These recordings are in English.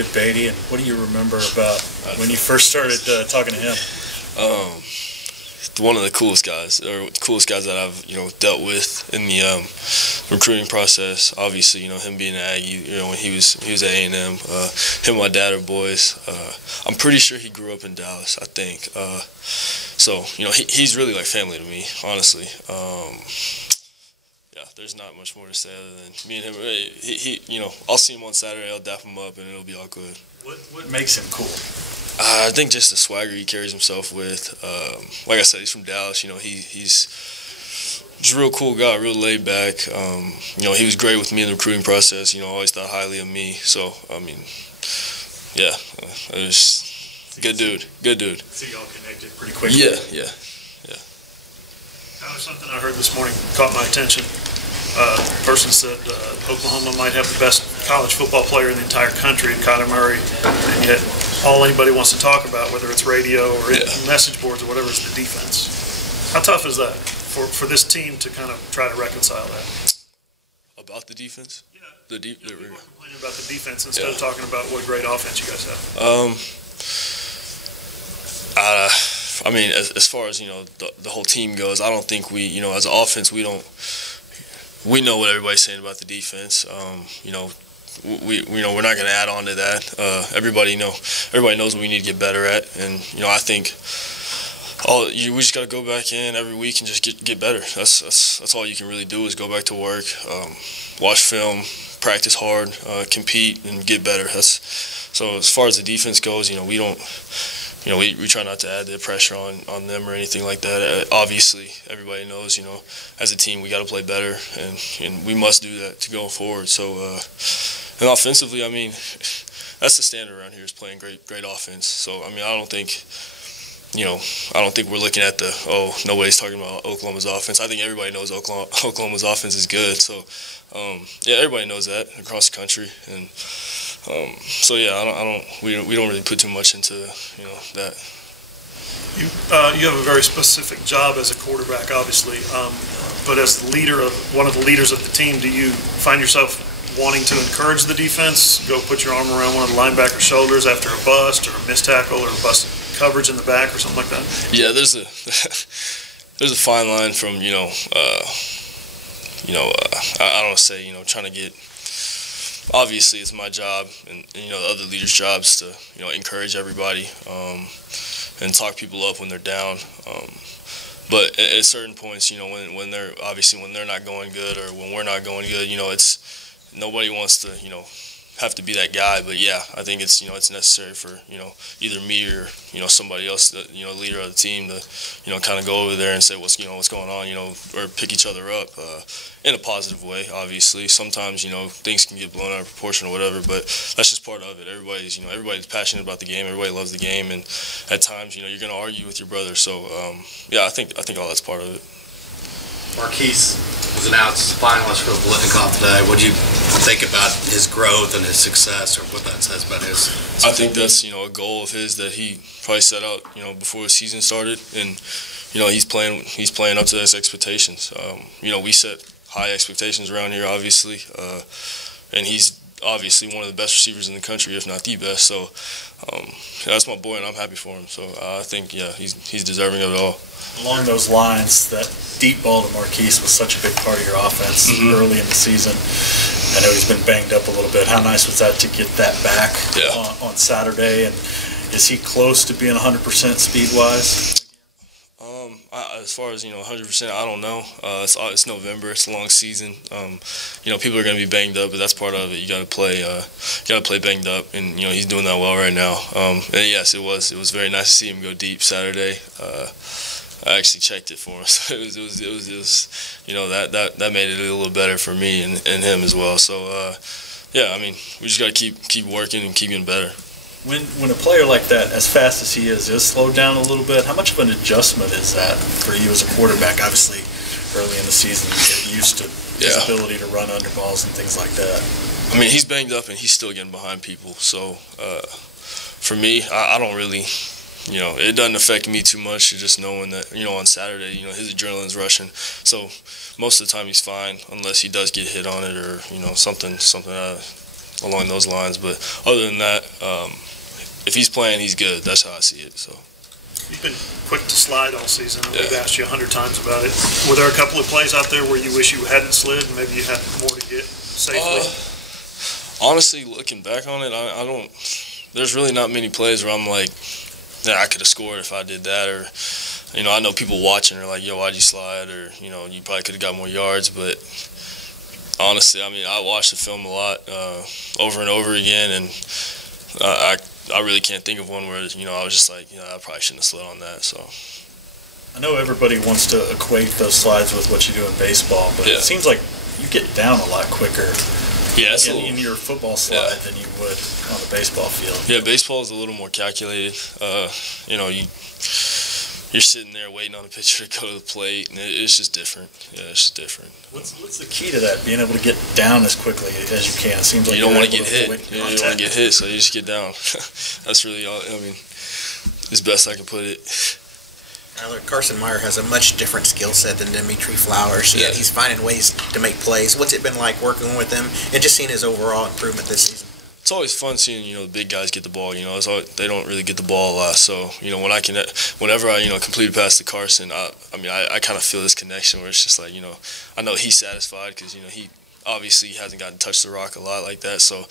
David Beatty, and what do you remember about when you first started talking to him? One of the coolest guys that I've dealt with in the recruiting process. Obviously, him being an Aggie, when he was at A&M, him and my dad are boys. I'm pretty sure he grew up in Dallas, I think. So he's really like family to me, honestly. Yeah, there's not much more to say other than me and him. I'll see him on Saturday. I'll dap him up, and it'll be all good. What makes him cool? I think just the swagger he carries himself with. Like I said, he's from Dallas. He's just a real cool guy, real laid back. He was great with me in the recruiting process. Always thought highly of me. So yeah, it was good dude. Good dude. So y'all connected pretty quickly. Yeah. That was something I heard this morning, caught my attention. A person said Oklahoma might have the best college football player in the entire country, Kyler Murray, and yet all anybody wants to talk about, whether it's radio or message boards or whatever, is the defense. How tough is that for this team to kind of try to reconcile that? About the defense? Yeah. People are complaining about the defense instead of talking about what a great offense you guys have. I mean, as far as the whole team goes, I don't think we, as an offense, we know what everybody's saying about the defense. We're not going to add on to that. Everybody knows what we need to get better at, and I think we just got to go back in every week and just get better. That's all you can really do is go back to work, watch film, practice hard, compete, and get better. So as far as the defense goes, we don't. We try not to add the pressure on them or anything like that. Obviously, everybody knows, as a team, we got to play better, and we must do that to go forward. So, and offensively, I mean, that's the standard around here is playing great offense. So, I mean, I don't think we're looking at nobody's talking about Oklahoma's offense. I think everybody knows Oklahoma's offense is good. So, yeah, everybody knows that across the country, and. So yeah, we don't really put too much into that. You have a very specific job as a quarterback, obviously, but as the leader of one of the leaders of the team, do you find yourself wanting to encourage the defense, go put your arm around one of the linebacker's shoulders after a bust or a missed tackle or a bust coverage in the back or something like that? Yeah, there's a fine line from I don't want to say trying to get. Obviously, it's my job and the other leaders' jobs to encourage everybody and talk people up when they're down. But at certain points, when they're not going good or when we're not going good, it's nobody wants to have to be that guy. But yeah, I think it's it's necessary for either me or somebody else, leader of the team, to kind of go over there and say what's going on, or pick each other up. In a positive way, obviously. Sometimes, things can get blown out of proportion or whatever, but that's just part of it. Everybody's passionate about the game. Everybody loves the game, and at times, you're going to argue with your brother. So, yeah, I think all that's part of it. Marquise was announced finalist for the Blitnikoff today. What do you think about his growth and his success, or what that says about his success? I think that's, a goal of his that he probably set out, before the season started, and, he's playing up to those expectations. We set high expectations around here, obviously, and he's obviously one of the best receivers in the country, if not the best. So that's my boy, and I'm happy for him. So I think, yeah, he's deserving of it all. Along those lines, that deep ball to Marquise was such a big part of your offense early in the season. I know he's been banged up a little bit. How nice was that to get that back on Saturday? And is he close to being 100% speed-wise? As far as 100%, I don't know. It's November. It's a long season. People are going to be banged up, but that's part of it. You got to play. Banged up, and he's doing that well right now. And yes, it was very nice to see him go deep Saturday. I actually checked it for him. So it was that made it a little better for me and him as well. So yeah, I mean, we just got to keep working and keep getting better. When a player like that, as fast as he is slowed down a little bit, how much of an adjustment is that for you as a quarterback? Obviously, early in the season, you get used to his ability to run under balls and things like that. I mean, he's banged up and he's still getting behind people. So for me, I don't really, it doesn't affect me too much. Just knowing that, on Saturday, his adrenaline's rushing. So most of the time he's fine, unless he does get hit on it or something along those lines. But other than that, if he's playing, he's good. That's how I see it. So. You've been quick to slide all season, and we've asked you 100 times about it. Were there a couple of plays out there where you wish you hadn't slid and maybe you had more to get safely? Honestly, looking back on it, I don't. There's really not many plays where I'm like, yeah, I could have scored if I did that, or I know people watching are like, yo, why'd you slide, or you probably could have got more yards. But honestly, I mean, I watched the film a lot, over and over again, and I really can't think of one where I was just like, I probably shouldn't have slid on that. So. I know everybody wants to equate those slides with what you do in baseball, but it seems like you get down a lot quicker. Yeah, in your football slide than you would on the baseball field. Yeah, baseball is a little more calculated. You're sitting there waiting on the pitcher to go to the plate, and it's just different. Yeah, it's just different. What's the key to that? Being able to get down as quickly as you can. It seems like you don't want to get hit. You don't want to get hit, so you just get down. That's really all. I mean, as best I can put it. Carson Meyer has a much different skill set than Dimitri Flowers, yet he's finding ways to make plays. What's it been like working with him and just seeing his overall improvement this season? It's always fun seeing the big guys get the ball. They don't really get the ball a lot. So whenever I complete a pass to Carson, I kind of feel this connection where it's just like I know he's satisfied because he obviously hasn't gotten to touch the rock a lot like that. So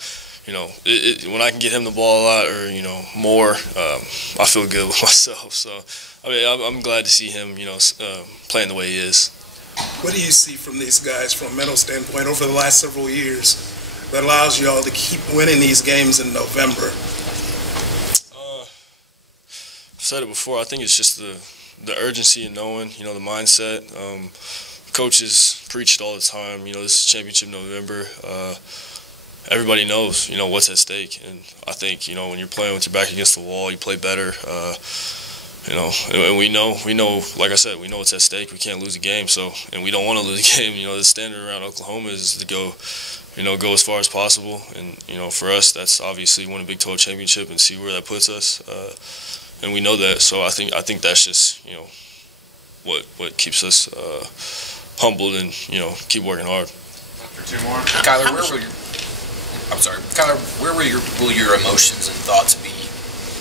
when I can get him the ball a lot or more, I feel good with myself. So. I mean, I'm glad to see him, playing the way he is. What do you see from these guys from a mental standpoint over the last several years that allows you all to keep winning these games in November? I've said it before. I think it's just the urgency of knowing, the mindset. Coaches preach it all the time. This is championship November. Everybody knows, what's at stake. And I think, when you're playing with your back against the wall, you play better. And we know, like I said, we know it's at stake. We can't lose a game, and we don't want to lose a game. The standard around Oklahoma is to go as far as possible. And, for us, that's obviously win a Big 12 championship and see where that puts us. And we know that. So I think that's just, what keeps us humbled and, keep working hard. For two more. Kyler, where will your emotions and thoughts be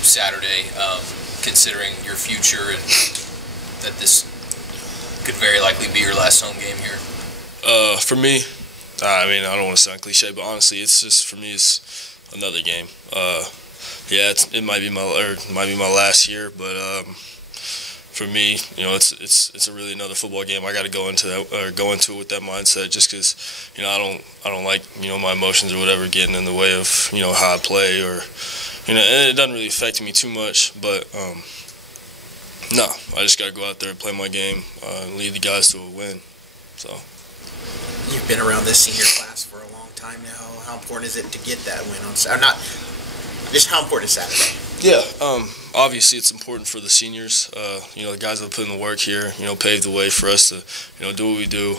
Saturday? Considering your future and that this could very likely be your last home game here? For me, I mean, I don't want to sound cliche, but honestly, it's just, for me, it's another game. It might be my last year, but for me, it's a really another football game. I got to go into it with that mindset, just because I don't like my emotions or whatever getting in the way of how I play, or and it doesn't really affect me too much. But no, I just got to go out there and play my game, and lead the guys to a win. So. You've been around this senior class for a long time now. How important is it to get that win on Saturday? Just how important is Saturday? Yeah, obviously it's important for the seniors. The guys that put in the work here, paved the way for us to, do what we do.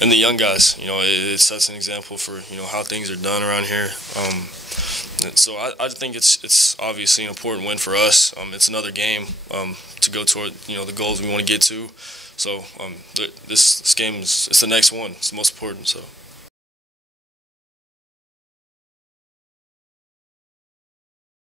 And the young guys, it sets an example for, how things are done around here. And so I think it's obviously an important win for us. It's another game to go toward, the goals we want to get to. So this game it's the next one. It's the most important. So.